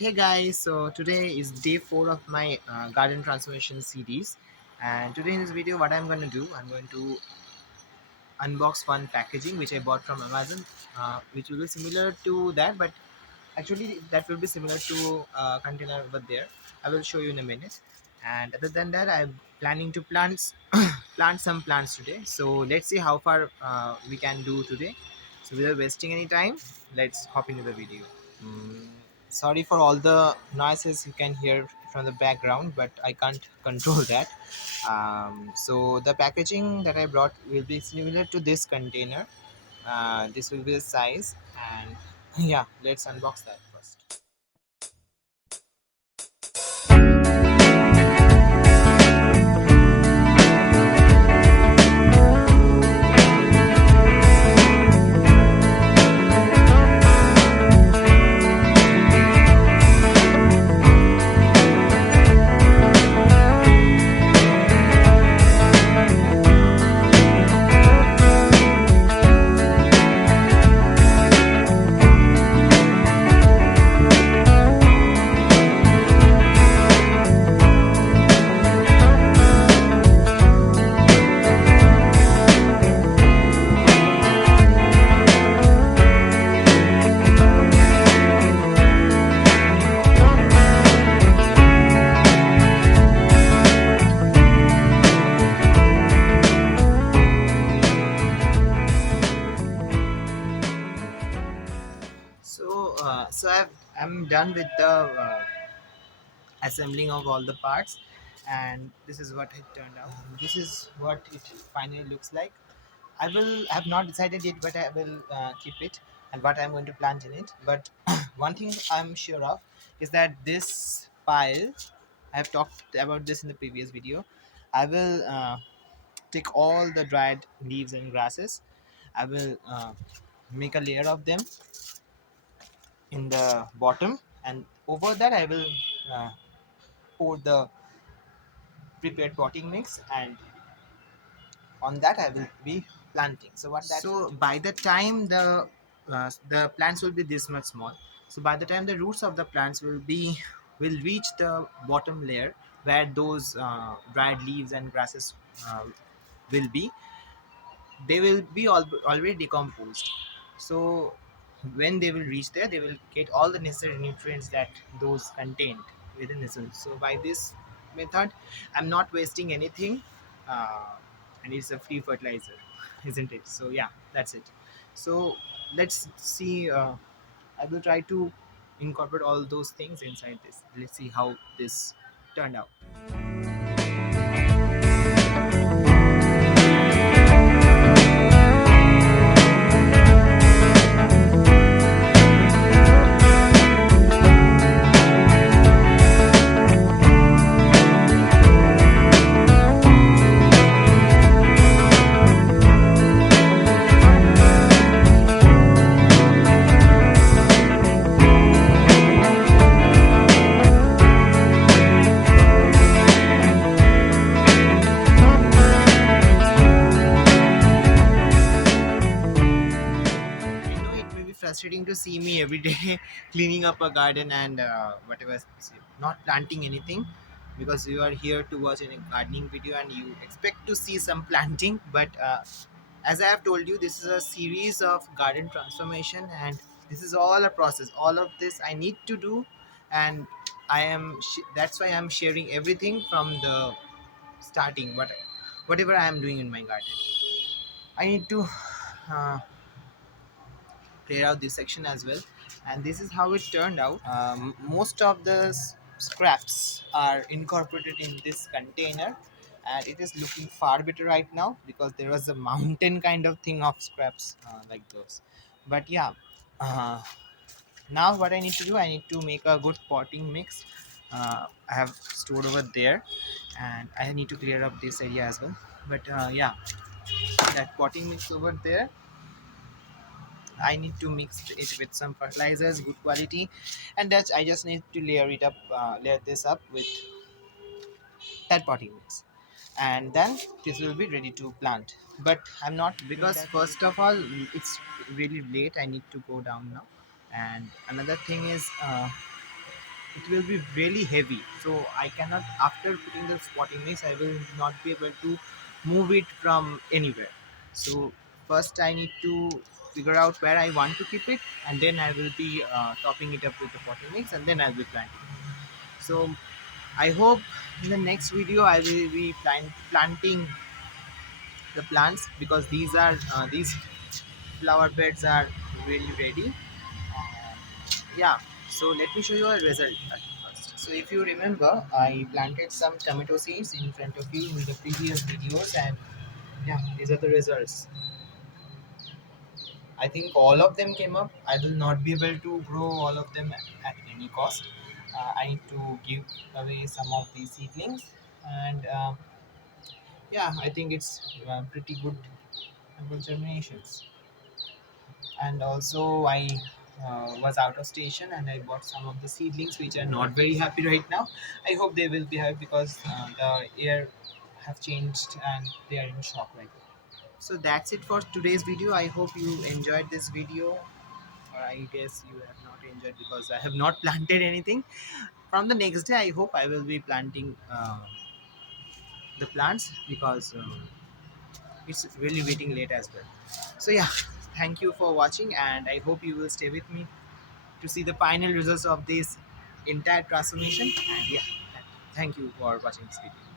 Hey guys, so today is day 4 of my garden transformation series, and today in this video what I'm going to do, I'm going to unbox one packaging which I bought from Amazon, which will be similar to that, but actually that will be similar to container over there. I will show you in a minute. And other than that, I'm planning to plant some plants today, so let's see how far we can do today. So without wasting any time, let's hop into the video. Mm, Sorry for all the noises you can hear from the background, but I can't control that. So the packaging that I brought will be similar to this container. This will be the size, and yeah, let's unbox that first. I'm done with the assembling of all the parts, and this is what it turned out. This is what it finally looks like. I have not decided yet, but I will keep it and what I'm going to plant in it. But one thing I'm sure of is that this pile, I have talked about this in the previous video. I will take all the dried leaves and grasses. I will make a layer of them in the bottom, and over that I will uh, pour the prepared potting mix, and on that I will be planting. So what that so by the time the plants will be this much small, so by the time the roots of the plants will reach the bottom layer where those dried leaves and grasses uh, will be, they will be already decomposed. So when they will reach there, they will get all the necessary nutrients that those contained within the soil. So by this method, I'm not wasting anything, uh, and it's a free fertilizer, isn't it? So yeah, that's it. So let's see. I will try to incorporate all those things inside this. Let's see how this turned out. I know it may be frustrating to see me every day cleaning up a garden and whatever, not planting anything, because you are here to watch a gardening video and you expect to see some planting. But as I have told you, this is a series of garden transformation, and this is all a process. All of this I need to do, and that's why I'm sharing everything from the starting. Whatever I am doing in my garden, I need to. Uh, Clear out this section as well, and this is how it turned out. Most of the scraps are incorporated in this container, and it is looking far better right now because there was a mountain kind of thing of scraps like those. But yeah, uh, now what I need to do, I need to make a good potting mix. I have stored over there, and I need to clear up this area as well. But yeah, that potting mix over there, I need to mix it with some fertilizers, good quality, and that's I just need to layer this up with that potting mix, and then this will be ready to plant. But I'm not, because first of all it's really late. I need to go down now, and another thing is it will be really heavy, so I cannot, after putting the spotting mix, I will not be able to move it from anywhere. So first I need to figure out where I want to keep it, and then I will be topping it up with the potting mix, and then I'll be planting. So I hope in the next video I will be planting the plants, because these flower beds are really ready. Yeah, so let me show you a result at first. So if you remember, I planted some tomato seeds in front of you in the previous videos, and yeah, these are the results. I think all of them came up. I will not be able to grow all of them at any cost. I need to give away some of these seedlings, and yeah, I think it's pretty good number germinations. And also I was out of station and I bought some of the seedlings which are not very happy right now. I hope they will be happy because the air have changed and they are in shock right now. So that's it for today's video. I hope you enjoyed this video, or I guess you have not enjoyed because I have not planted anything. From the next day I hope I will be planting the plants, because it's really getting late as well. So yeah, thank you for watching, and I hope you will stay with me to see the final results of this entire transformation. And yeah, thank you for watching this video.